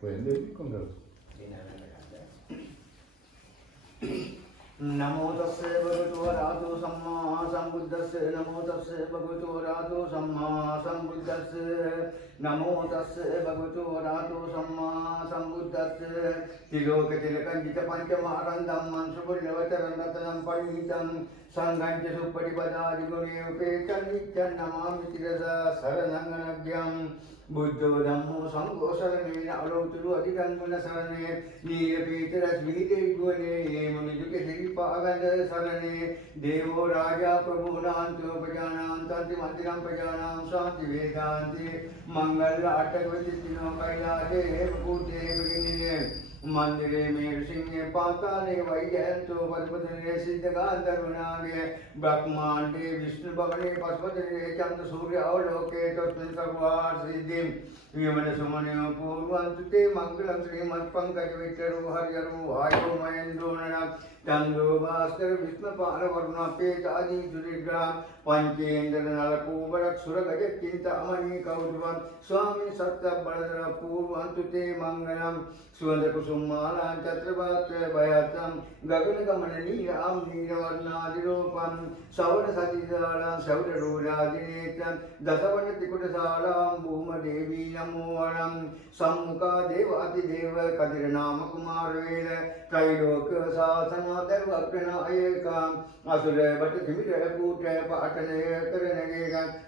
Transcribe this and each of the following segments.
Pueden con gato. नमो तस्से भगवतो अरहतो सम्मा सम्बुद्धस्से नमो तस्से भगवतो अरहतो सम्मा सम्बुद्धस्से नमो तस्से भगवतो अरहतो सम्मा सम्बुद्धस्से तिलोकतिलकञ्जित पञ्चमहारन्दं मंसुपुल्लवचरं रत्नं परिमितं संघं च सुपरिपदादिगुणे उपेतं नित्यं नमामि शिरसा शरणं बुद्धो धम्मो संघो शरणे अलोतुरु अधिकं गुण शरणे नीलपीतरश्मीते गुणे मुनिजुके श्रीपागद शरणे देवो राजा प्रभुनान्तोपजानां तन्तिमन्दिरं प्रजानां शान्ति वेदान्ति मंगल अट्टकवचित्तिनो कैलासे कूटे विगिने मंदिरे में ऋषिंगे पाताले वैजयंतो पद्मधरे सिद्धगांधर्वनागे ब्रह्मांडे विष्णु भवने पशुपतिरे चंद्र सूर्य अवलोके तस्मिन् सर्वार्थ सिद्धिं यमन सुमनो पूर्वन्तु ते मंगलं श्रीमत्पंकज विठ्ठलो हरिहरो वायो महेन्द्रो नरः चंद्रो भास्कर विष्णुपाल वर्णपेतादि सुरिग्रह पंचेन्द्र नलकूबरक सुरगज चिंतामणि कौरवं स्वामी सत्य बलधर पूर्वन्तु ते मंगलम सुवंद कुसुमाला चत्रपात्र भयातं गगन गमन नीलां नीलवर्णादिरूपं सवर्ण सतिदालां सौररूरादिनेत्रं दशवर्ण त्रिकुटशालां भूमदेवी नमो वरं सम्मुखा देवादिदेव कदिरनाम कुमारवेद त्रैलोक शासनादर्वप्रणनायकाम् असुर भट थिमिर कूट पाटने करनगे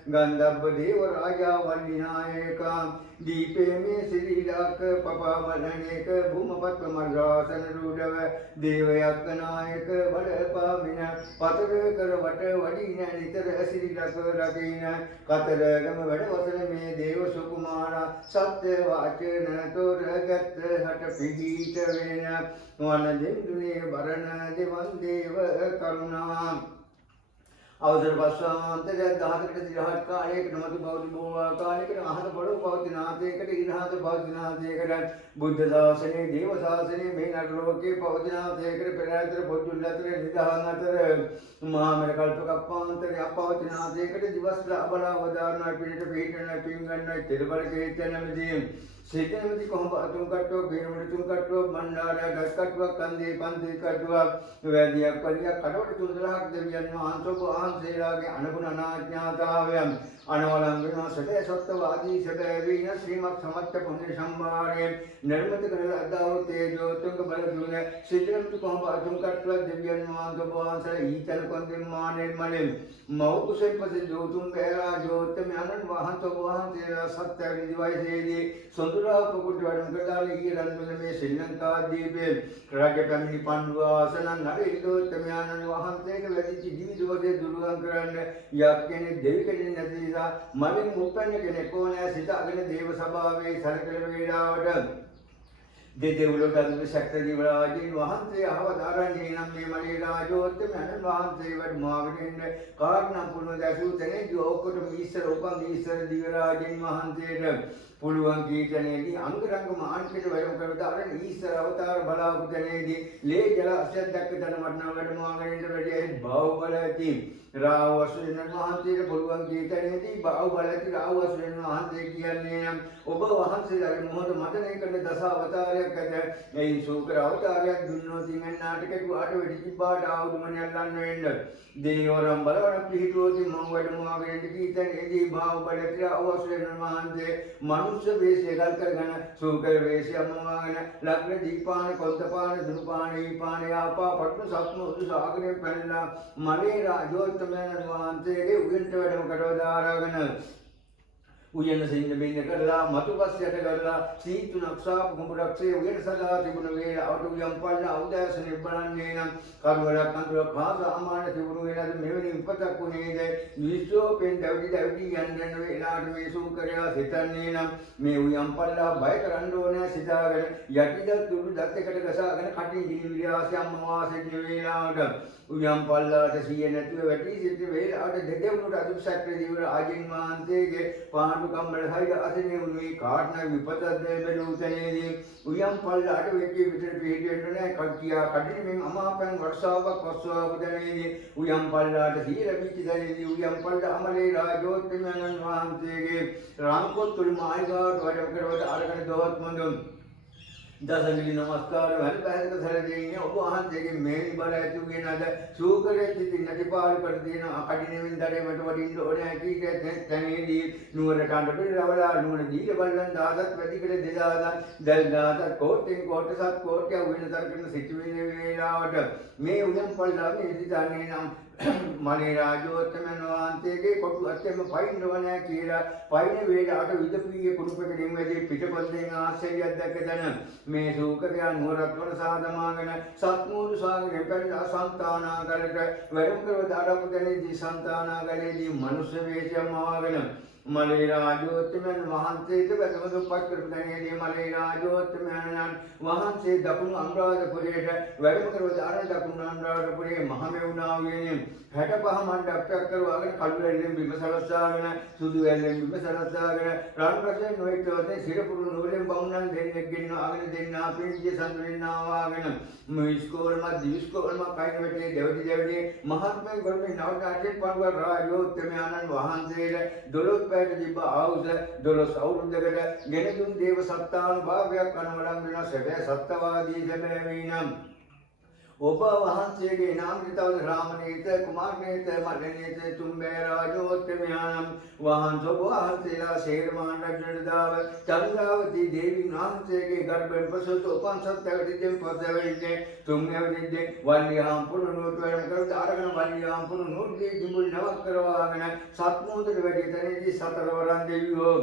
गंधर्व देव राजा वन्यनायकाम् दीपे में श्रीलाक पपावलनेक भूमपत्र मर्रासन रूढ़व देवयक नायक बड़ पाविन पतर कर वट वडीन नितर श्रीलक रकीन कतर गम वड वसन में देव सुकुमारा सत्य वाचन तोर गत हट पिगीत वेन वन दिंदुने वरण दिवन देव करुणा अवसर पश्चात दाहक दिहात काले नमत भवति बोवा काले नाहत बड़ो भवति नाते कट इनाहत भवति नाते कट बुद्ध शासने देव शासने में नरलोके भवति नाते कट पेरात्र भोजुल्लत्र निधानत्र महामर कल्प कप्पांतर अपवति नाते कट दिवस अबला वदारन पीठ पीठन पिंगन तिरुवर कीर्तन मिदि सिद्धनमति कोहबातुं कट्टो बीनुमृतुं कट्टो भंडारा गस्कट्टो कंदे पंदे कट्टो वैद्य कन्या कटवट तुलराक देव्यन मांसो को आंसेरागे अनुगुण अनाज्ञाताव्यम अनवलंबिनो सदय सत्तवादी सदय वीन श्रीमत् समत्त पुण्य संभारे निर्मत कर अदाव तेजो तुंग बल दुन सिद्धनमति कोहबातुं कट्टो देव्यन मांसो को आंसर ईतल कंदे माने मले मौकुसे पसे जो तुम बेरा ज्योत में अनन वाहन तो वाहन तेरा सत्य दिवाय सेदी सुंदरा पकुट वडम कदाले ई रंगन में श्रीलंका दीपे राज्य कमिनी पांडवासन नरेलो तमे अनन वाहन ते के वेदी जीवी दोदे दुर्गम करन याकेने देवी के नदीसा मलिन मुक्तन के कोने सीता अग्नि देव सभा में सरकल वेड़ावट दे देवलोकन शक्ति दिवराजिन वहंते अवतारणीनं में मणि राजोत्तम अनन वहंते वड मावरिन कारण पुनु दसुतने जो कुटुम ईश्वर उपम ईश्वर दिवराजिन वहंते पुलुवं कीर्तनेदि अंगरंग मानसिक वरम करदारन ईश्वर अवतार बलावतनेदि ले जला अशदक तन मरना वड मावरिन वडे बाहुबलति राव अश्विन वहंते पुलुवं कीर्तनेदि बाहुबलति राव अश्विन वहंते कियन्ने ඔබ වහන්සේලාගේ මොහොත මත නේකන දස අවතාරයක් ඇත එයින් සූකර අවතාරයක් දුන්නොත් ඉංගන් නාටකේ වාට වෙඩි තිබ්බාට ආවුදුමන යල්ලන්න වෙන්න දේවරම් බලවන පිහිටුවති මම වැඩමුවාගෙන කීතන් එදී භාව බලතිර අවශ්‍යන මහන්සේ මනුෂ්‍ය වේශය ගල් කරගෙන සූකර වේශය අමුවාගෙන ලග්න දීපාන කොන්තපාන දුනුපාන ඊපාන යාපා පට්න සත්ම උදු සාගරේ පැනලා මලේ රාජෝත්තමයන් වහන්සේගේ උයන්ට වැඩම කරවදාරාගෙන उयन सिंह बिन करला मतुपस्यट करला सीतु नक्सा कुंभरक्षे उयन सदा तिबुन वेल औटुयम पल्ला उदयस निबलन्नेन करवरा कंत्र भाग अमान तिबुन वेल मेवनि उपतकुनेदे विश्व पेन दवि दवि यन्नन वेलाट मे सुकरया सितन्नेन मे उयम पल्ला भय करंडोने सितागर यटिद तुरु दत्तකට ගසාගෙන කටින් ගිනි විලාසයන් මවාසෙන් වේලාවට උයම් පල්ලාට සිය නැතුව වැටි සිට වේලාවට දෙදෙවුනට අදුක්ෂත්‍ර දිවර ආජින් මාන්තේගේ පාඬු කම්බල හයිද අසිනේ උනේ කාටන විපතද බැලුතනේදී උයම් පල්ලාට වෙච්චි විතර පිටියෙන්න නෑ කඩියා කඩිනෙන් අමාපෙන් වර්ෂාවක් පස්වාවදනේදී උයම් පල්ලාට සිය ලැබිච්ච දනේදී උයම් පල්ලා අමලේ රාජෝත්තමයන් වහන්සේගේ රාම්කොත්තුල් මායිගාට වැඩ කරවද අරගෙන දවස් මොඳුන් දසගිරි නමස්කාර වැඩ පැහැදක සැලදීන්නේ ඔබ වහන්සේගේ මේනි බල ඇතුගේ නද සූකරයේ තිති නැතිපාරු කර දින අකඩිනෙමින් දඩේමට වඩින්න ඕනේ කීකේ තැනේදී නුවරට අඬ පිරවලා නුවර දීල බලන් 1000ක් වැඩි කර 2000ක් දැල් 1000ක් කෝටින් කෝටි සත් කෝටිය වෙන තරකින් සිටුවේ වේලාවට මේ උයන් පල්ලා මේ දිතන්නේ නම් මලේ රාජෝත්තමයන් වහන්සේගේ කොටු අත්‍යම පයින් නොවන කියලා පයින් වේලාවට විදපියේ කුරුපකෙන් වැඩි පිටපතෙන් ආශ්චර්යයක් දැක්කදන මේ සූකරයා නුවරත්වර සාදමාගෙන සත්මූල සාගරේ පැවිදි අසංතානාගලට වැඩම කරව දාඩපුදනේදී සන්තානාගලේදී මනුෂ්‍ය වේශයම ආගෙන මලේ රාජෝත්තමයන් වහන්සේට වැදගත් දුප්පත් කරපදනේදී මලේ රාජෝත්තමයන් වහන්සේ දකුණු අනුරාධපුරයට වැඩම කරව දාන දකුණු අනුරාධපුරයේ මහමෙවුනාවේ 65 මණ්ඩපයක් කරවාගෙන කළු ඇල්ලෙන් බිම සලස්සාගෙන සුදු ඇල්ලෙන් බිම සලස්සාගෙන රන් රසයෙන් නොයිතවතේ සිරපුරු නුවරෙන් බමුණන් දෙන්නෙක් ගෙන්නවාගෙන දෙන්නා පිළිජිය සම්පෙන්නා වාගෙන මිස්කෝල්ම දිවිස්කෝල්ම කයින් වෙටේ දෙවටි මහත්මයන් ගොඩේ නවනාටේ පන්වර රාජෝත්තමයන් වහන්සේට 12 පැයට තිබ්බ ආයුධ 12 අවුරුද්දකට ගෙන දුන් දේව සත්තානුභාවයක් අනවලම් වෙන සැබෑ සත්‍යවාදී සැබෑ නම් ඔබ වහන්සේගේ නාම විතවද රාමනේත කුමාරනේත මල්ලනේත තුම්බේ රාජෝත්තමයන් වහන්සේලා ශේරමාන රජුට දාව චන්ද්‍රාවති දේවී වහන්සේගේ ගර්භයෙන් පසුත උපන්සත් පැවිදිෙන් පසවෙන්නේ තුන්වැනිදේ වල්ලියාම් පුරුණුවට වැඩ කර දාරගෙන වල්ලියාම් පුරුණුවේ දිමුල් නවක් කරවාගෙන සත්මෝදට වැඩි තැනදී සතරවරන් දෙවියෝ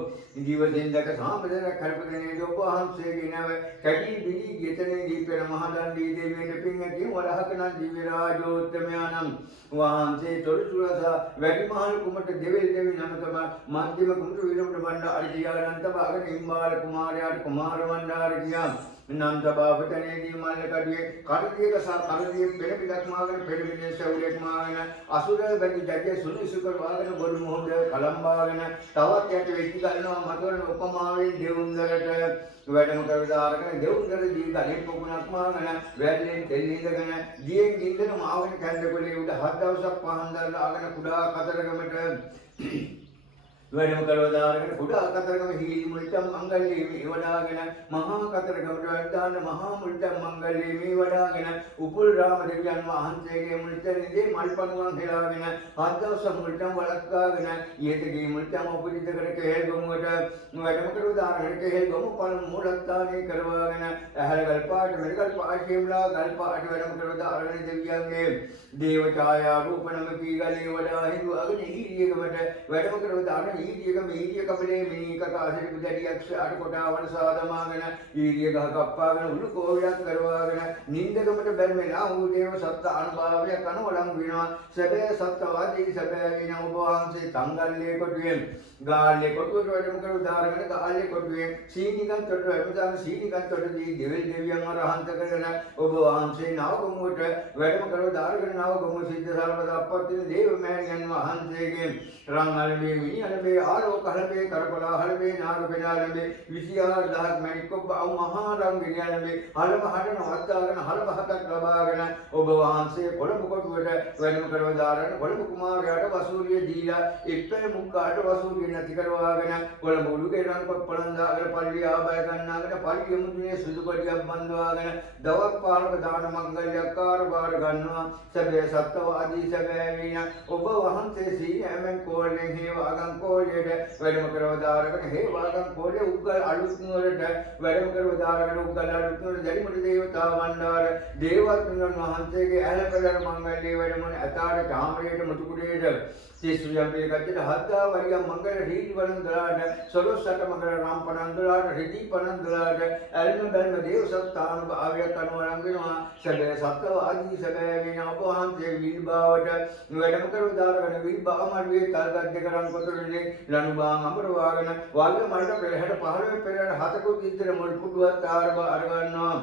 දිවදින් දැක සාමදෙන කල්පදනේ ඔබ වහන්සේගේ නව කැටි බිලි ගෙතනේදී පෙර මහදණ්ඩී දෙවියන්ට පින් වරහකනන් දිව්‍ය රාජෝත්තමයන් වහන්සේ තොරතුරස වැඩිමහල් කුමට දෙවිල් දෙවි නම තම මධ්‍යම කුමරු විරමට බණ්ඩාර කියානන්ත භාගන ඉම්බාල කුමාරයාට කුමාර වණ්ඩාර කියා නන්ද බාපතනේදී මල්ල කඩුවේ කඩදියක සා කඩදිය පෙර පිටක් මාගෙන පෙරමිනේ සවුලෙක් මාගෙන අසුර බැඳි ජග්ගේ සුනිසුකර වාගෙන බොරු මොහොත කලම්බාගෙන තවත් යට වෙච්චි ගන්නවා මතවන උපමාවෙන් දෙවුන්දරට වැඩම කරදාරගෙන දෙවුන්දර දී ගලේ පොකුණක් මාගෙන වැල්ලෙන් තෙල් ඉඳගෙන දියෙන් ගින්දන මාගෙන කැන්දකොලේ උඩ 7 දවසක් පහන් දාලාගෙන කුඩා කතරගමට වැඩම කරවදාරගෙන කුඩා කතරගම හීලි මුල්ටම් මංගල්‍යයේ මේ වඩාගෙන මහා කතරගමට වැඩදාන මහා මුල්ටම් මංගල්‍යයේ මේ වඩාගෙන උපුල් රාම දෙවියන් වහන්සේගේ මුල්ටන්නේ මල්පණුවන් හෙලාගෙන 7 දවසක් මුල්ටම් වළක්වාගෙන ඊයේතගේ මුල්ටම් උපදිතකට කෙහෙල් ගොමුවට වැඩම කරවදාරගෙන කෙහෙල් ගොමු පළමු මූලස්ථානයේ කරවාගෙන ඇහැල ගල්පාට මෙරිකල් පාශේම්ලා ගල්පාට වැඩම කරවදාරගෙන දෙවියන්ගේ දේව ඡායා රූපනම කීගලේ වඩා හිඳුවාගෙන ඊරියකමට වැඩම කරවදාරගෙන ඊරියක මේරිය කපලේ මිනී කකාසෙට පුදඩියක් ෂාට කොටාවන සාදමාගෙන ඊරිය ගහ කප්පාගෙන උළු කෝවියක් කරවාගෙන නින්දකමට බැරිමලා ඌ දේව සත්ත අනුභවයක් අනුවලම් වෙනවා සැබෑ සත්‍යවාදී සැබෑ වෙන ඔබ වහන්සේ තංගල්ලේ කොටුවෙන් ගාල්ලේ කොටුවට වැඩම කරු දාරගෙන ගාල්ලේ කොටුවෙන් සීනිකන් තොට වැඩම සීනිකන් තොටදී දෙවිල් දෙවියන් අරහන්ත කරන ඔබ වහන්සේ නවගමුවට වැඩම කරු දාරගෙන නවගමු සිද්ධ සර්වද අපත්තින දේව මෑණියන් වහන්සේගේ රංගලමේ විනියලමේ ආලෝක හලමේ කරපලා හලමේ නාගපෙනාලමේ 24000ක් මණික්කොබ්බ අවු මහා රංග විනියලමේ හලම හටන වත්තාගෙන හලම හතක් ලබාගෙන ඔබ වහන්සේ කොළඹ කොටුවට වැඩම කරවදාරන කොළඹ කුමාරයාට වසූරිය දීලා එක්පෙන මුක්කාට වසූරිය නැති කරවාගෙන කොළඹ උඩුගේ රන්කොත් පළඳාගෙන පල්ලිය ආබය ගන්නාගෙන පල්ලිය මුදුනේ සුදු කොටියක් බඳවාගෙන දවක් පාරක දාන මංගල්‍යයක් කාර්බාර ගන්නවා සැබෑ සත්‍යවාදී සැබෑ වින ඔබ වහන්සේ සීයමෙන් කෝලෙන් හේවාගම් කෝලයට වැඩම කරවදාරගෙන හේවාගම් කෝලේ උග්ගල් අලුත් නුවරට වැඩම කරවදාරගෙන උග්ගල් අලුත් නුවර ජරිමුඩ දේවතා වණ්ඩාර දේවත්තුන් වහන්සේගේ ඇලපදර මංගල්‍යයේ වැඩමුණ ඇතාට චාමරයට මුතුකුඩේට සිසුයම් පිළිගත්තට හද්දා වරියම් මංගල රීති වනන්දලාට සොළොස්සට මංගල රාම් පනන්දලාට රිදී පනන්දලාට ඇල්ම බැල්ම දේව සත්තාන භාවයක් අනුවරම් වෙනවා සැබෑ සත්‍යවාදී සැබෑ වෙන ඔබ වහන්සේ විල්බාවට වැඩම කරවදාරගෙන විල්බාමල්වේ තල්ගත් දෙක රන් කොටුනේ ලනුබාම් අමරවාගෙන වල්ග මල්ට පෙරහැට 15 පෙරහැට 7කුත් ඉදිරිය මුල් පුඩුවත් ආරව අරගන්නවා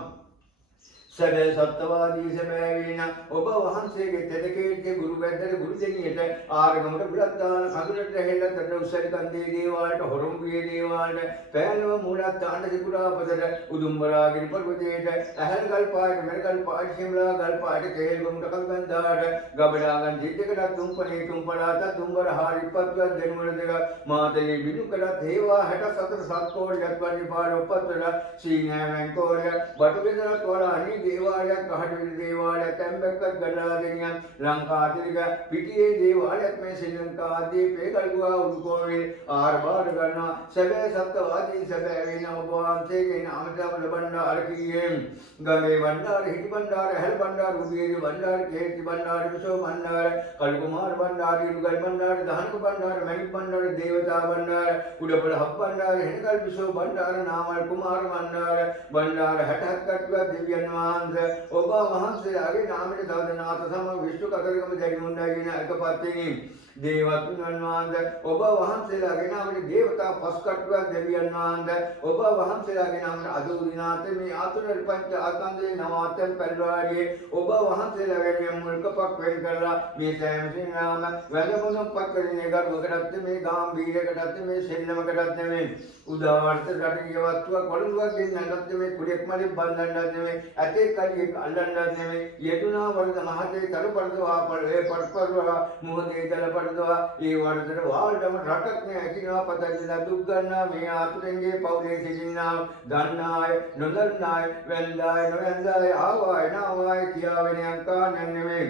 සැබෑ සත්‍යවාදී සැබෑවින ඔබ වහන්සේගේ තෙදකේට්ගේ ගුරු වැද්දට ගුරු දෙනියට ආරගමට බුලත් දාන කඳුලට හෙල්ලතට උස්සරි කන්දේ දේවාලට හොරොම්බුවේ දේවාලට පෑලව මූලත් දාන්න ත්‍රිපුරාපතට උදුම්බරාගිරි පර්වතයට ඇහැල් ගල් පාට මෙරගල් පාට හිමලා ගල් පාට කේල් ගොමුට කල්ගන්දාට ගබඩාගන් ජිද්දකට තුම්පනේ තුම්පලාට තුම්බර හාරිපත්වත් දෙනුවර දෙක මාතේ බිනුකඩත් හේවා 64 සත්කෝඩයක් වගේ පාර ඔපත්තට සීනෑමෙන් කෝඩ බටුගෙදරත් වල අනි දේවාලයක් කහටවිල දේවාලයක් තැම්බැක්කත් ගඩලාගෙනියන් ලංකාතිරික පිටියේ දේවාලයක් මේ ශ්‍රී ලංකාදී පේකල්ගුවා උඩුකෝවේ ආරබාර ගන්නා සැබෑ සත්‍යවාදී සැබෑ වෙන ඔබ වහන්සේගේ නාමයට ලබන්න අරකීයේ ගමේ වණ්ඩාර හිටි බණ්ඩාර හැල් බණ්ඩාර උදේරි බණ්ඩාර කේති බණ්ඩාර විසෝ බණ්ඩාර කල්කුමාර බණ්ඩාර ඉරුගල් බණ්ඩාර දහනක බණ්ඩාර මණික් බණ්ඩාර දේවතා බණ්ඩාර උඩපොළ හබ් බණ්ඩාර හෙනකල් විසෝ බණ්ඩාර නාමල් කුමාර බණ්ඩාර 67ක් කටුවක් දෙවියන් ඔබ වහන්සේලාගේ නාමයට සවදනාත සම විශ්ව කතරගම දැරිමුණ්ඩාගෙන එකපත්තිනි දේවතුන් වහන්සේ ඔබ වහන්සේලාගේ නාමයට දේවතා පස්කට්ටුවක් දෙවියන් වහන්සේ ඔබ වහන්සේලාගේ නාමයට අදෝදිනාත මේ ආතුර පංච ආකන්දේ නවාතෙන් පරිවාරයේ ඔබ වහන්සේලාගේ මුල්කපක් වෙන් කරලා මේ සෑම සිනාම වැඳමුණුම් පක්කරිනේ ගරුවකටත් මේ ගාම්භීරයකටත් මේ සෙල්ලමකටත් නෙමෙයි උදාවර්ත රටේ වස්තුවක් වලුවක් දෙන්නටත් මේ කුඩෙක් මලි බන්දන්නත් නෙමෙයි ඇතේ කලියෙක් අල්ලන්නත් නෙමෙයි යෙදුනා වරද මහතේ තරු පරදවා පළේ පරපරවා මොහොතේ ජල පරදවා ඒ වරදට වාල්ටම රටක් නේ ඇකිනවා පතරිලා දුක් ගන්නා මේ ආතුරෙන්ගේ පවුලේ සිටින්නා ගන්නාය නොදන්නාය වැන්දාය නොවැන්දාය ආවාය නාවාය කියාවෙන අංකා නෙමෙයි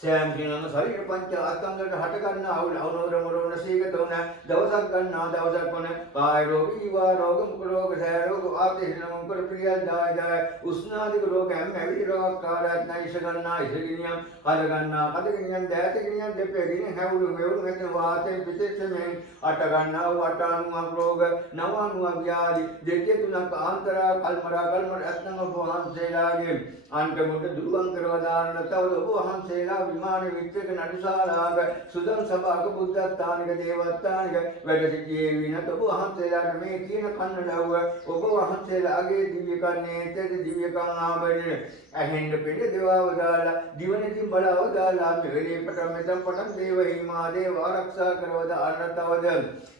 සෑම දිනම ශරීර පංච ආස්කන්ධවලට හට ගන්නා අවනෝර මොරොන සීගතෝන දවසක් ගන්නා දවසක් වන කාය රෝග ඊවා රෝග මුඛ රෝග සෑ රෝග ආපේශන මුඛ ප්‍රිය දාය උස්නාදික රෝග හැම ඇවිලි රෝග කාරත් නැයිස ගන්නා ඉසගිනියම් කඩ ගන්නා කඩගිනියම් දෑත ගිනියම් දෙපේ ගිනි හැවුළු වේවුළු මෙතන වාතයෙන් පිටෙච්චෙන් අට ගන්නා වටානුවක් රෝග නවානුවක් ව්‍යාධි දෙකේ තුනක් ආන්තරා කල්මර ඇත්නම් ඔබ වහන්සේලාගේ අන්තමුට දුරුවන් කරව දාන්න තවද ඔබ වහන්සේලා විමාන විච්චක නඩුශාලාවක සුදන් සභාවක බුද්ධස්ථානික දේවස්ථානික වැඩ සිටියේ විනත ඔබ වහන්සේලාට මේ කියන කන්න ලව්ව ඔබ වහන්සේලාගේ දිව්‍ය කන්නේතේ දිව්‍ය කන් ආභරණය ඇහෙන්න පෙළ දේවවදාලා දිවනකින් බලවදාලා මෙලේ පටන් මෙතන් පටන් දේව හිමා දේව ආරක්ෂා කරවද අරතවද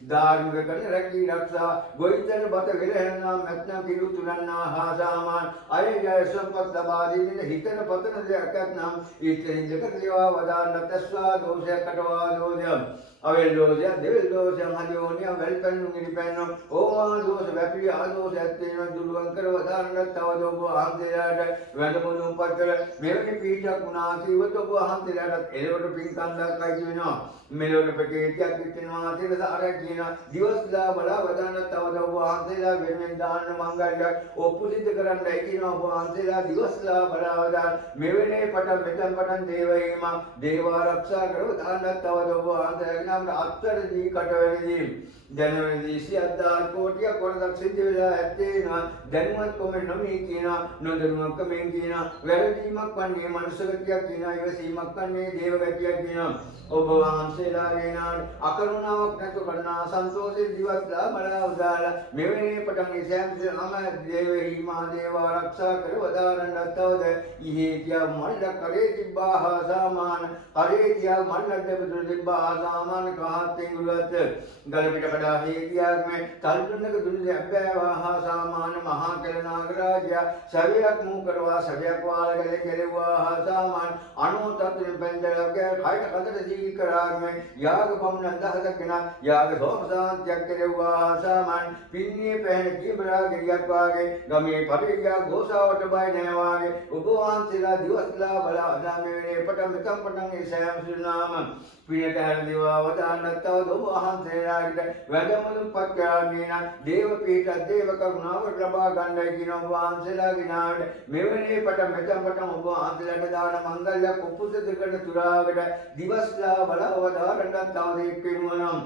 ධාර්මික කරන රැකී ආරක්ෂා ගොවිතැන බත වෙලහෙන්නා නැත්නම් කිලු තුනන්නා හා සාමාන් අය ජය සම්පත් ලබා දීමේ හිතන පතන දෙයක් නැත්නම් ඊතරින් දෙක දේවා වදාන්න තස්වා දෝෂයක් කටවා දෝෂයක් අවෙල් දෝෂයක් දෙවල් දෝෂයක් හදිෝනිය වෙල්පන්නු ගිරිපන්නු ඕමා දෝෂ වැපිලි ආදෝෂ ඇත්තේන දුරුවන් කර වදාන්න තවද ඔබ අහන්තේලාට වැඳමුණුම් පතර මෙවැනි පීඨක් වුණා කිව්වොත් ඔබ අහන්තේලාට එළවට පින්කම් දක්වයි වෙනවා මෙලොවට ප්‍රකේතියක් පිටිනවා තිරසාරයක් කියන දිවස්ලා බලා වදාන්න තවද ඔබ අහන්තේලා වෙනුවෙන් දාන්න මංගල්‍යයක් ඔප්පු සිද්ධ කරන්නයි කියනවා ඔබ අහන්තේලා දිවස්ලා බලා වදාන්න මෙවැනි පටන් මෙතන් පටන් දේවහිම දේව ආරක්ෂා කරව දාන්න තවද ඔබ අහන්තේලා අත්තරදී කටවැලදී ජනවලදී 20000 කෝටියක් වරදක් සිද්ධ වෙලා ඇත්තේ දැනුවත් කොමෙන් නොමී කියන නොදැනුවත් කොමෙන් කියන වැරදීමක් වන්නේ මනුෂ්‍යගතියක් කියන ඉවසීමක් වන්නේ දේවගතියක් කියන ඔබ වහන්සේලාගේ නාම අකරුණාවක් නැතු කරනා සන්තෝෂේ දිවස්ලා බලා උදාලා මෙවැනි පටන් සෑම දේවෙහි මා දේව ආරක්ෂා කර වදාරන්නත් තවද ඉහි කියා මල්ල කරේ තිබ්බා සාමාන කරේ කියා මල්ල දෙබුදු තිබ්බා සාමාන කාහත්ෙන් ගුලත් ගල පිට කඩා හේතියක් මේ තල්පන්නක දුන්නේ අබ්බෑවා හා සාමාන මහා කල නාගරාජයා සවියක් මූ කරවා සවියක් වාලගල කෙලෙව්වා හා සාමාන අනෝතත්තුන් පෙන්දලක කයිට කඳට සීල් කරාගම යාග පමණ දහසක් වෙන යාග සෝමසාන්තියක් කෙලෙව්වා හා සාමාන පින්නේ පැහැණ කීබරා ගෙඩියක් වාගේ ගමේ පරිග්ගා ගෝසාවට බය නැහැ වාගේ ඔබ වහන්සේලා දිවස්ලා බලා අදාමේ වෙනේ පටන් මෙතම් පටන් ඒ සෑම සුනාම පිනට හැර දේවා වදාන්නත් තවද ඔබ වහන්සේලාට වැඳමුණුම් පත්‍යාගේන දේව පීඨ දේව කරුණාව ලබා ගන්නයි කියන ඔබ වහන්සේලාගේ නාමයට මෙවැනි පටන් මෙතම් පටන් ඔබ වහන්සේලාට දාන මංගල්‍යයක් උපුත දෙකට තුරාවට දිවස්ලා බලා වදාරන්නත් තවද එක්කෙනුවනම්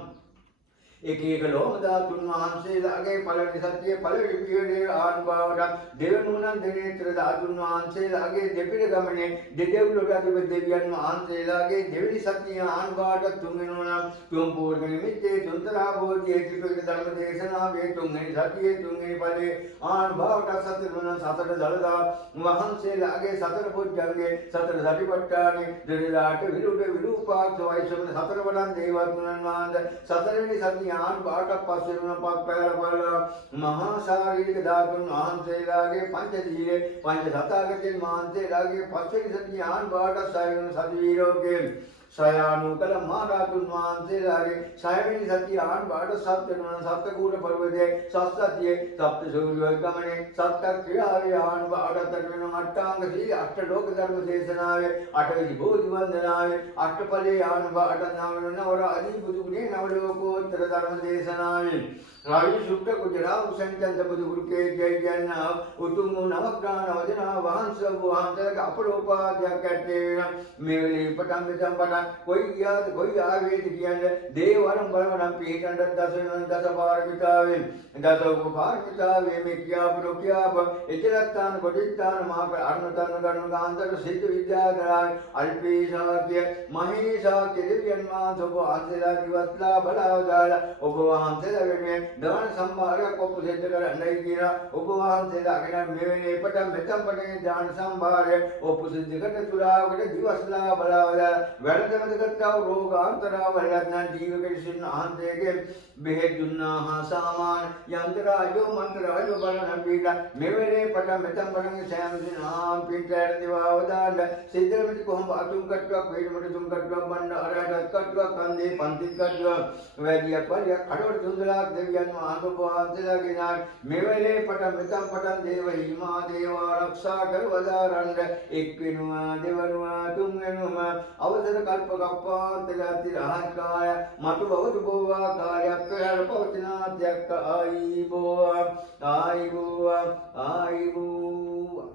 එක එක ලෝම ධාතුන් වහන්සේලාගේ පළවෙනි සතියේ පළවෙනි පියවරේ ආනුභාවයට දෙවනුණන් දෙනේත්‍ර ධාතුන් වහන්සේලාගේ දෙපිට ගමනේ දෙදෙව්ලොවට අධිපති දෙවියන් වහන්සේලාගේ දෙවෙනි සතියේ ආනුභාවයට තුන්වෙනුණන් තුන් පූර්ණ නිමිත්තේ තුන්තරා බෝධියේ ත්‍රිපිටක ධර්ම දේශනාවේ තුන්වෙනි සතියේ තුන්වෙනි පදේ ආනුභාවයට සතරවන සතර දළදා වහන්සේලාගේ සතර පුජ්ජංගේ සතර සතිපට්ඨානේ දෙවිලාට විරුද්ධ විරූපාක්ෂ වෛශ්‍රවණ සතර වඩන් දේවතුන්න් වහන්සේ සතරවෙනි සතියේ ආනුභාවයට පස්සේ වුණ පක්පෑල මහා ශාරීරික ධාතුන් වහන්සේලාගේ පංච දීලේ පංච සතාගතෙන් වහන්සේලාගේ පස්වෙනි සතියේ ආනුභාවයට සයවන සතිවීරෝගේ සයානුකල මහරහතුන් වහන්සේලාගේ සයවෙනි සතියේ ආනුභාවයට සත්වෙනුන සත්කූට පර්වතයේ සස්සතියේ සප්ත සූර්ය ගමනේ සත්ත ක්‍රියාවේ ආනුභාවයට වෙන අට්ඨාංග සීල අෂ්ට ලෝක ධර්ම දේශනාවේ අටවිධ බෝධි වන්දනාවේ අෂ්ටඵලයේ ආනුභාවයට නවර අදී බුදු ගුණේ නව ලෝකෝත්තර ධර්ම දේශනාවේ රාවි සුක්ඛ කුජරා උසංචන්ද බුදු ගුරුකේ ජය ජන උතුම් නවග්‍රහණ වදනා වහන්සේගේ අපරෝපාදයක් ඇත්තේ මේ පටන් මෙතන කොයි ගියාද කොයි ආවේද කියන්නේ දේවරම් බලවනම් පිටඬ දස පාරමිතාවෙන් දස උපපාරමිතාවෙන් මේ කියාපු කියාප එචරත්තාන කොටිත්තාන මහා අර්ණතන ගණන ගාන්තර සිද්ධ විද්‍යාදරාය අල්පේශාක්‍ය මහේශාක්‍ය දෙවියන් වහන්සේ ඔබ ආසලා දිවස්ලා බලවදාලා ඔබ වහන්සේලා වෙනුවෙන් දාන සම්භාරයක් ඔප්පු දෙන්න කරන්නයි කියන ඔබ වහන්සේලාගෙන මෙවැනි පටන් මෙතන පටන් දාන සම්භාරය ඔප්පු සිද්ධකට තුරාවකට දිවස්ලා බලවදාලා වැඩදමදගත්තාව රෝගාන්තරාවලත්නා ජීවකරිසින් ආන්තයගේ බෙහෙත් දුන්නා සාමාන යන්ත්‍රායෝ මන්ත්‍රායෝ බලන පීඩ මෙවැනේ පටන් මෙතන් පටන් සෑම දිනාම් පිටට දිවාවදාන්න සිද්ධරමිති කොහොම අතුම් කට්ටුවක් වේදමට තුම් කට්ටුවක් බණ්ඩ අරහටත් කට්ටුවක් කන්දේ පන්තිත් කට්ටුවක් වැඩියක් පරියක් කඩවල තුන්දලාක් දෙවියන් වහන්සේලාගේ නාම මෙවැනේ පටන් මෙතන් පටන් දේව හිමා දේවා ආරක්ෂා කර වදාරන්න එක් වෙනවා දෙවනවා තුන් වෙනවා අවසර කල්ප කප්පාන්තලාති රහත්කාය මතු බවතු බෝවා කාර්යයක් පෙර පවතිනාත්‍යක්ක ආයිබෝවා ආයිබෝවා ආයිබෝවා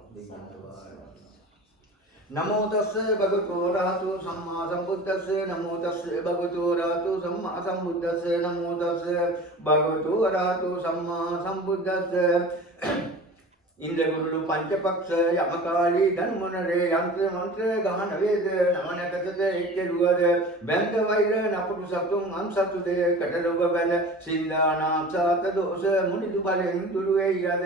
නමෝ තස්ස භගවතු වරහතු සම්මා සම්බුද්දස්ස නමෝ තස්ස භගවතු වරහතු සම්මා සම්බුද්දස්ස නමෝ තස්ස භගවතු වරහතු සම්මා සම්බුද්දස්ස ඉන්ද්‍රගුරුළු පංචපක්ෂ යමකාලී ධනුමනරේ යන්ත්‍ර මන්ත්‍ර ගහන වේද නමනකතද එක්කෙරුවද බැන්ද වෛර නපුරු සතුන් අන්සතු දෙය කටලොබ බැල සින්දානාම් සාත දෝෂ මුනිදු බලෙන් දුරු වේයද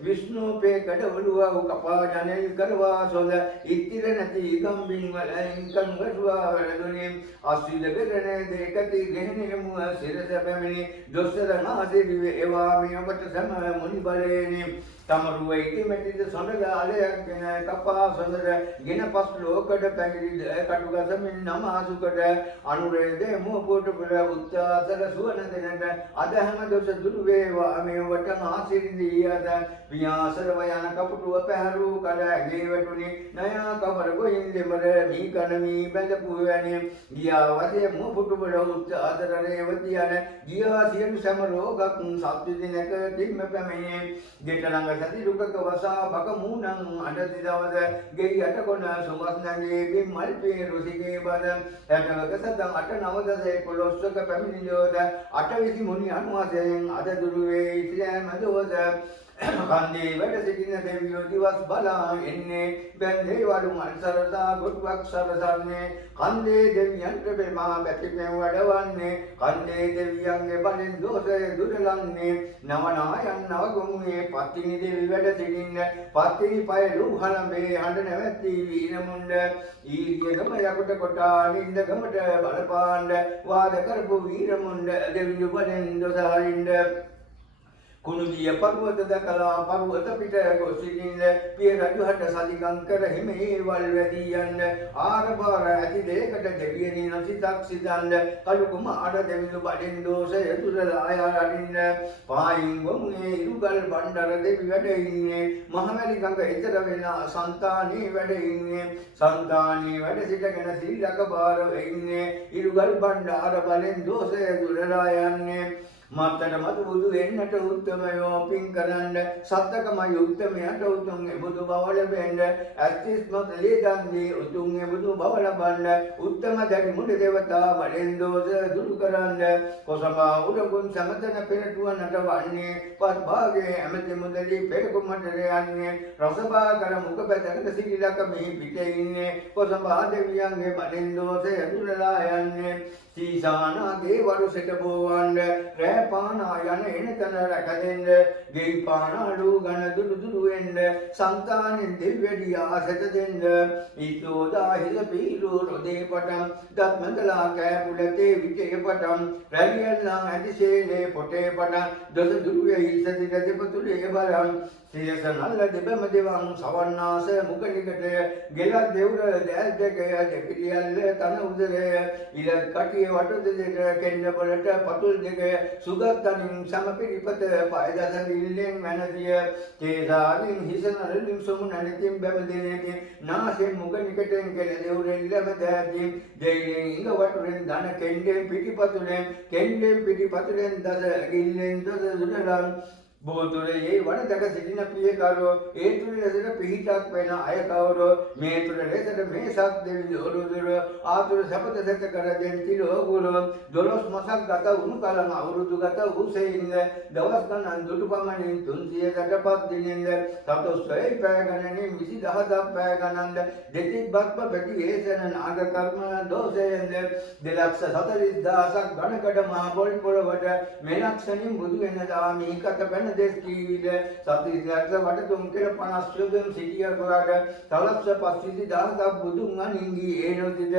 විෂ්ණු පේ කඩවලුව කපා ජනෙල් කරවා සොද ඉතිර නැති ගම්බින් වලින් කංගරුවා වරදුනේ අස්විද බෙරනේ දෙකති ගෙහනේ මුව සිරස පැමිණි දොස්සර නාදෙවි ඒවා මේ ඔබට සම මුනි බලේනි තමරුව ඉතිමැටිද සොඳගාලයක් ගෙන කපා සොඳර ගෙන පස් ලෝකඩ පැමිණිද කටුගසමින් නම ආසුකට අනුරේද මුවපොට පෙර උත්සාසල සුවන දෙනට අද හැම දොස දුරු වේවා මේ වට ආසිරිදීයද පියාසරව යන කපුටුව පැහැරු කඩ ඇගේ වැටුනි නයා කවර ගොයින් දෙමර මී කනමී බැඳපු වැනි ගියා වසේ මුවපොට පෙර උත්සාසල රේවති යන ගියා සියලු සම රෝගක් සත්‍ය දිනක තිම්ම පැමිණි ගෙට ළඟ සති දුකක වසා බක මූණං අඬති දවස ගෙයි යට කොන සුමස් නැගේ බිම් මල් පේ රුසිගේ බද ඇටවක සදම් 8 9 10 11ක පැමිණියෝද 8 විසි මුනි අනුවාසයෙන් අද දුරු වේ ඉස්ලාම දෝද කන්දේ වැඩ සිටින දෙවියෝ දිවස් බලා එන්නේ බැන්දේ වඩු මල් සරදා ගොඩක් සරසන්නේ කන්දේ දෙවියන්ට බෙමා බැතිපෙන් වඩවන්නේ කන්දේ දෙවියන්ගේ බලෙන් දෝෂය දුරලන්නේ නවනායන් නවගොමුවේ පත්තිනි දෙවි වැඩ සිටින්න පත්තිනි පය ලුහලඹේ හඬ නැවැත්ති වීනමුණ්ඩ ඊරියගම යකට කොටා නින්දගමට බලපාණ්ඩ වාද කරපු වීරමුණ්ඩ දෙවියු බලෙන් දොසහරින්ඩ කුණුදිය පර්වත දකලා පර්වත පිට ගොසිකින්ද පිය රජුහට සලිකම් කර හිමේ වල් වැඩි යන්න ආරපාර ඇති දෙයකට දෙවියනි නසිතක් සිතන්න කලු කුමාර දෙවිඳු බඩෙන් දෝෂය දුරලා ආයරින්න පායින් වමුනේ ඉරුගල් බණ්ඩර දෙවි වැඩ ඉන්නේ මහවැලි ගඟ එතර වෙන සන්තානී වැඩ ඉන්නේ සන්තානී වැඩ සිටගෙන සීලක බාර වෙන්නේ ඉරුගල් බණ්ඩාර බලෙන් දෝෂය දුරලා යන්නේ මත්තට මතු බුදු වෙන්නට උත්තමයෝ පින් කරන්න සත්තකමයි උත්තමයට උතුම් බුදු බව ලැබෙන්න ඇත්තිස් මොත ලේදන්දී උතුම් බුදු බව ලබන්න උත්තම දැඩි මුඩ දේවතා වලින් දෝෂ දුරු කරන්න කොසඹා උඩගුන් සමතන පෙරටුවනට වන්නේ පස් භාගයේ ඇමති මුදලි පෙරකුමට යන්නේ රසබා කර මුඛ පැතකට සිරිලක මෙහි පිටේ ඉන්නේ කොසඹා දෙවියන්ගේ වලින් දෝෂ දුරලා යන්නේ සීසානාගේ වරුසට බෝවන්න රෑපානා යන එනතන රැකදෙන්න ගෙයි පානාලු ගන දුරු දුරු වෙන්න සංතානෙන් දෙවියඩියා සැත දෙන්න ඊතෝදා හිල පීරු රොදේ පටම් දත්මඳලා කෑපුලතේ විටේ පටම් රැලියල්ලා ඇදිසේනේ පොටේ පටම් දොස දුරු වෙයි සතිර දෙපතුලේ බලම් සියස නල්ල දෙබම දෙවන් සවන්නාස මුකලිකට ගෙලක් දෙවුර දැල් දෙක දෙපිටියල්ල තන උදරය ඉල කටිය වටු දෙක කෙන්න වලට පතුල් දෙක සුගතනින් සමපිරිපත පයදස විල්ලෙන් මනදිය තේසාරින් හිසන රලින් සොමු නැතිම් බැම දෙනේකේ නාසෙන් මුකලිකටෙන් කෙල දෙවුරෙන් ලැබ දැදී දෙයින් ඉඟ වටුරෙන් ධන කෙන්ඩෙන් පිටිපතුලෙන් දස ගිල්ලෙන් දස දුරලන් බෝතුරේ වඩදක සිටින පියකරෝ ඒ තුල ලෙසට පිහිටක් වෙන අය කවරෝ මේ තුල ලෙසට මේසක් දෙවි දොරුදුර ආතුර සපත සත කර දෙන් තිලෝ ගුරු 12 මාසක් ගත වුණු කලම අවුරුදු ගත උසෙයින්ද දවස් ගණන් දුටු පමණින් 365 දිනෙන්ද සතොස්සේ පැය ගණනින් 20000ක් පැය ගණන්ද දෙතික් බක්ම පැටි ඒසන නාග කර්ම දෝෂයෙන්ද 240000ක් ගණකඩ මහ පොල් පොළවට මෙලක්ෂණින් බුදු වෙන දාමී කත පැන දෙස්කීවිද සතිසක්ස වට තුම් කෙර 50 යොදුන් සිටිය කරාට තවලක්ෂ 5000ක් බුදුන් අනින්ගී ඒනොතිද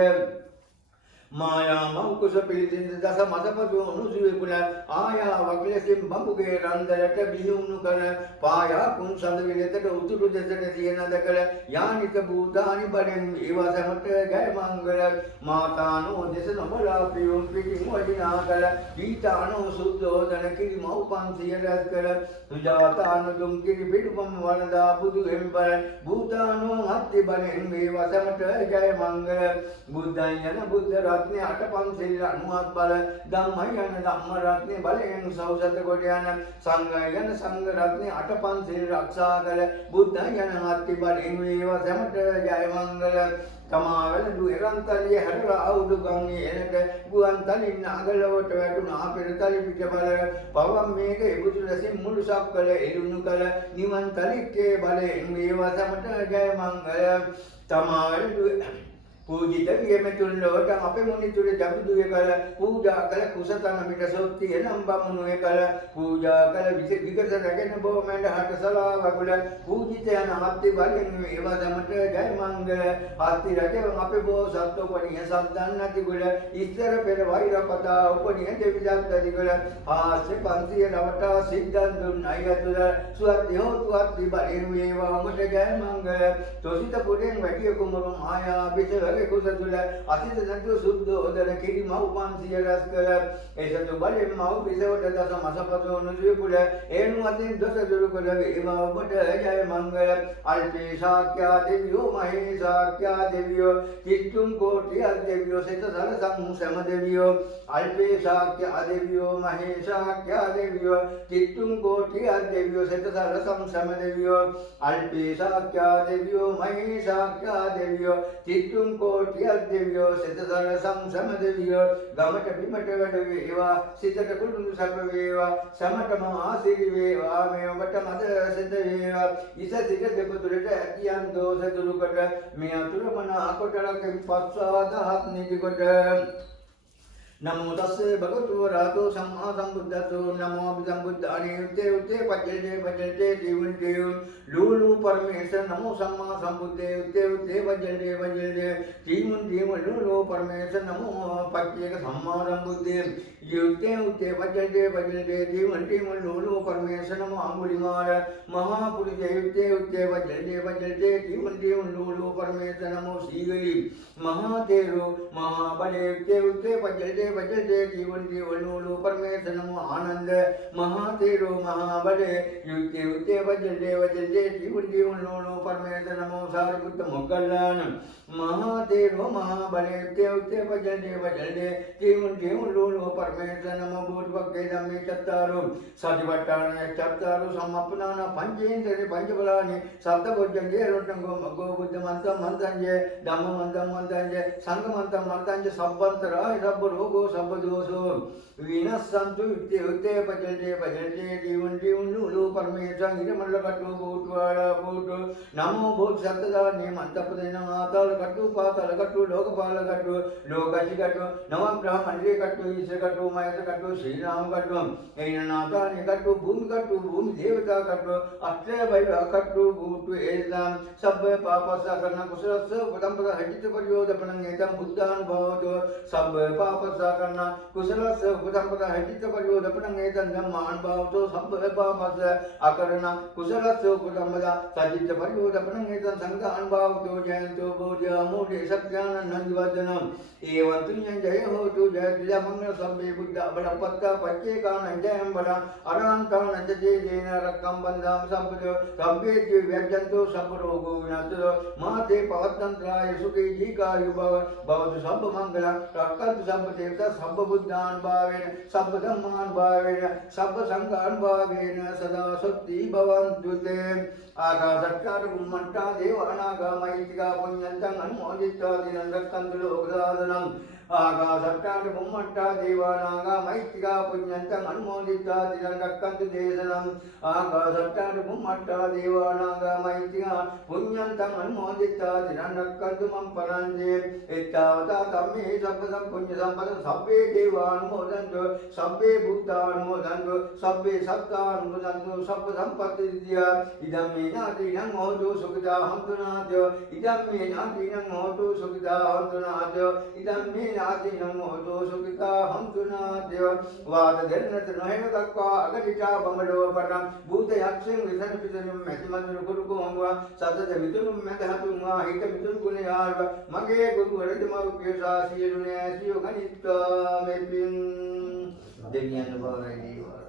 මායා මෞකුස පිළිසින්ද දස මදපතු උනුසුවේ කුල ආයා වගලසින් බඹුගේ රන්දරට බිහිවුණු කර පායා කුන් සඳ විලෙතට උතුරු දෙසට සියනද කළ යානික භූතානි බඩෙන් ඒවා සමට ජය මංගල මාතානෝ දෙස නමලා පියුම් පිටින් වඩිනා කළ දීතානෝ සුද්ධෝදන කිරි මව් 500 රැස් කළ සුජාතාන දුම් කිරි පිටුපම් වනදා බුදු එම්බර භූතානෝ හත්ති බණෙන් ඒවා සමට ජය මංගල බුද්ධයන බුද්ධ රත්නේ අට පන්සිල් අනුවත් බල ධම්මයි යන ධම්ම රත්නේ බලයෙන් සෞසත කොට යන සංඝය යන සංඝ රත්නේ අට පන්සිල් ආරක්ෂා කළ බුද්ධ යන හත්ති බලයෙන් වේවා සමට ජය මංගල තමාවල දුරන්තලිය හැර ආවුදු ගන්නේ එනට ගුවන් තලින් අගලවට වැටුණා පෙරතලි පිට බල පවම් මේක එබුදු ලෙසින් මුළු සක්කල එළුණු කල නිවන් තලිකේ බලයෙන් වේවා සමට ජය මංගල තමාවල පූජිත වියමෙතුන් ලොවට අපේ මුනිතුර ජබුදුවේ කල පූජා කළ කුසතන මිට සොත්ති එනම් බමුණුවේ කල පූජා කළ විගස රැගෙන බොමෙන්ඩ හට සලා වගුල පූජිත යන හත්ති බලෙන් ඒවා සමට ජය මංගල හත්ති රජ අපේ බෝ සත්ව උපනිය සම්දන් නැති ගුල ඉස්තර පෙර වෛර කතා උපනිය දෙවිදත් ඇති ගුල ආස්සේ 500 රවටා සිද්ධන් දුන් අයතුල සුවත්ති හොතුවත් බලෙන් ඒවා උමට ජය මංගල තොසිත පුරෙන් වැඩිය කුමරුන් ආයා බිසර කුසතුල අසිත නතු සුද්ධෝදන කිරි මව් 500 රැස් කළ ඒසතු බලෙන් මව් බිසවට දස මසපතෝ නුසුවේ කුල ඒනු අතින් දස දුරු කළ ඒවා ඔබට ජය මංගල අල්පේ ශාක්‍යා දෙවියෝ මහේ ශාක්‍යා දෙවියෝ චිත්තුම් කෝටි දෙවියෝ සිත සරසම් සම දෙවියෝ අල්පේ ශාක්‍යා දෙවියෝ මහේ ශාක්‍යා දෙවියෝ චිත්තුම් කෝටි දෙවියෝ සිත සරසම් සම දෙවියෝ අල්පේ ශාක්‍යා දෙවියෝ මහේ ශාක්‍යා දෙවියෝ චිත්තුම් कोटिया देवियो सिद्धसर संसम देवियो गमट बिमट वड वेवा सिद्धट कुटुंब सब वेवा समट महासिरि वेवा मे वट मद सिद्ध वेवा इस सिद्ध देवतुरට ඇතියන් දෝෂ දුරු කොට මේ අතුර මන අකොටලක පස්සාදහත් නිදි කොට नमो तस्से भगवतो रातो सम्मा संबुद्धतो नमो संबुद्धानि युक्ते युक्ते पज्जले जीवन जीवन लूलू परमेश्वर नमो सम्मा संबुद्धे युक्ते युक्ते पज्जले जीवन जीवन लूलू परमेश्वर नमो पज्जेक सम्मा संबुद्धे युक्ते युक्ते पज्जले जीवन जीवन लूलू परमेश्वर नमो अंगुलिमाल महापुरुष युक्ते युक्ते पज्जले जीवन जीवन लूलू परमेश्वर नमो श्रीगरी महादेव महाबले युक्ते युक्ते पज्जले भजते जीवन जीवन लो परमेश्वर नमो आनंद महातेरो महाबले युक्ते युक्ते भजते जीवन जीवन लो परमेश्वर नमो सारभूत मोगल्लान महातेरो महाबले युक्ते युक्ते भजते जीवन जीवन लो परमेश्वर नमो भूत भक्ते दम्मे चत्तारो सतिपट्टाने चत्तारो समापनाना पंचेंद्रिय पंचबलानि सप्तभुजंगे रोटंगो मगो बुद्ध मंत्र मंत्रंजे धम्म मंत्र मंत्रंजे संघ मंत्र मंत्रंजे सब्बंतरा सब रोगो सब दोषो विनस्संतु युक्ते युक्ते भजते जीवन जीवन लो परमेश्वर हिरमल्ल कट्टु भूतवाड़ा भूत नमो भूत सतदा ने मंत्रपदे नमातल कट्टु पातल कट्टु लोकपाल कट्टु लोकशि कट्टु नवग्रह मंडले कट्टु ईश कट्टु महेश कट्टु श्री राम कट्टु ऐननाथा ने कट्टु भूमि देवता कट्टु अक्षय भैर कट्टु भूत एदाम सब पाप सकर्ण कुशलस्ස උපදම්පද හජිත පරියෝදපණං ඒතම් බුද්ධානුභවතෝ සබ්බ පාප सकर्ण कुशलस्ස උපදම්පද හජිත පරියෝදපණං ඒතම් ධම්මානුභවතෝ සබ්බ පාපස්ස අකරණ कुशलस्ස උපදම්පද සජිත පරියෝදපණං ඒතම් සංඝානුභවතෝ ජයන්තෝ බෝධියා මෝධි සත්‍යානං නන්දිවදනම් ඒවං තුඤ්ඤං ජය හෝතු ජය දිලා මංගල සම්මේ බුද්ධ බලපත්තා පච්චේකානං ජයං බල අරහන්තානං ජේන රක්කම් බන්දාම සම්පදෝ සම්පේ ව්‍යජ්ජන්තෝ සම්ප රෝගෝ විනාශෝ माते पवतंत्राय सुखे दीर्घायु भवतु सब मंगल रक्षतु सब देवता सब बुद्धान भावेन सब धम्मान भावेन सब संघान भावेन सदा शक्ति भवन्तु ते आकाशत्कार गुम्मट्टा देवानागा मैत्रिका पुण्यन्तं अनुमोदित्वा दिनं रक्षन्तु लोकसाधनम् आकाशत्कार गुम्मट्टा देवानागा मैत्रिका पुण्यन्तं अनुमोदित्वा दिनं रक्षन्तु देशनम् आकाशत्कार गुम्मट्टा देवानागा मैत्रिका पुण्यन्तं अनुमोदित्वा दिनं रक्षन्तु मम पराञ्जे एतावता तम्मे सर्वं पुण्य सम्पद सब्बे देवानुमोदन्तु सब्बे भूतानुमोदन्तु सब्बे सत्तानुमोदन्तु सब्ब सम्पत्तिद्या इदं मे नातीनं होतु सुखिता हन्तु नाद्य इदं मे नातीनं होतु सुखिता हन्तु नाद्य इदं मे नातीनं होतु सुखिता हन्तु नाद्य वादधर्नत नहेन तक्वा अगतिचा बमलोपटं भूतयक्षं विसन पितनं मेतिमन्त्र कुरुकुमवा सतत वितुनुं मेधहतुं वा हित वितुन् गुणयार्व मगे गुरु हरितमौक्यसा सियरुने सियो गणित्वा मेपिं देव्यानुभावै देवा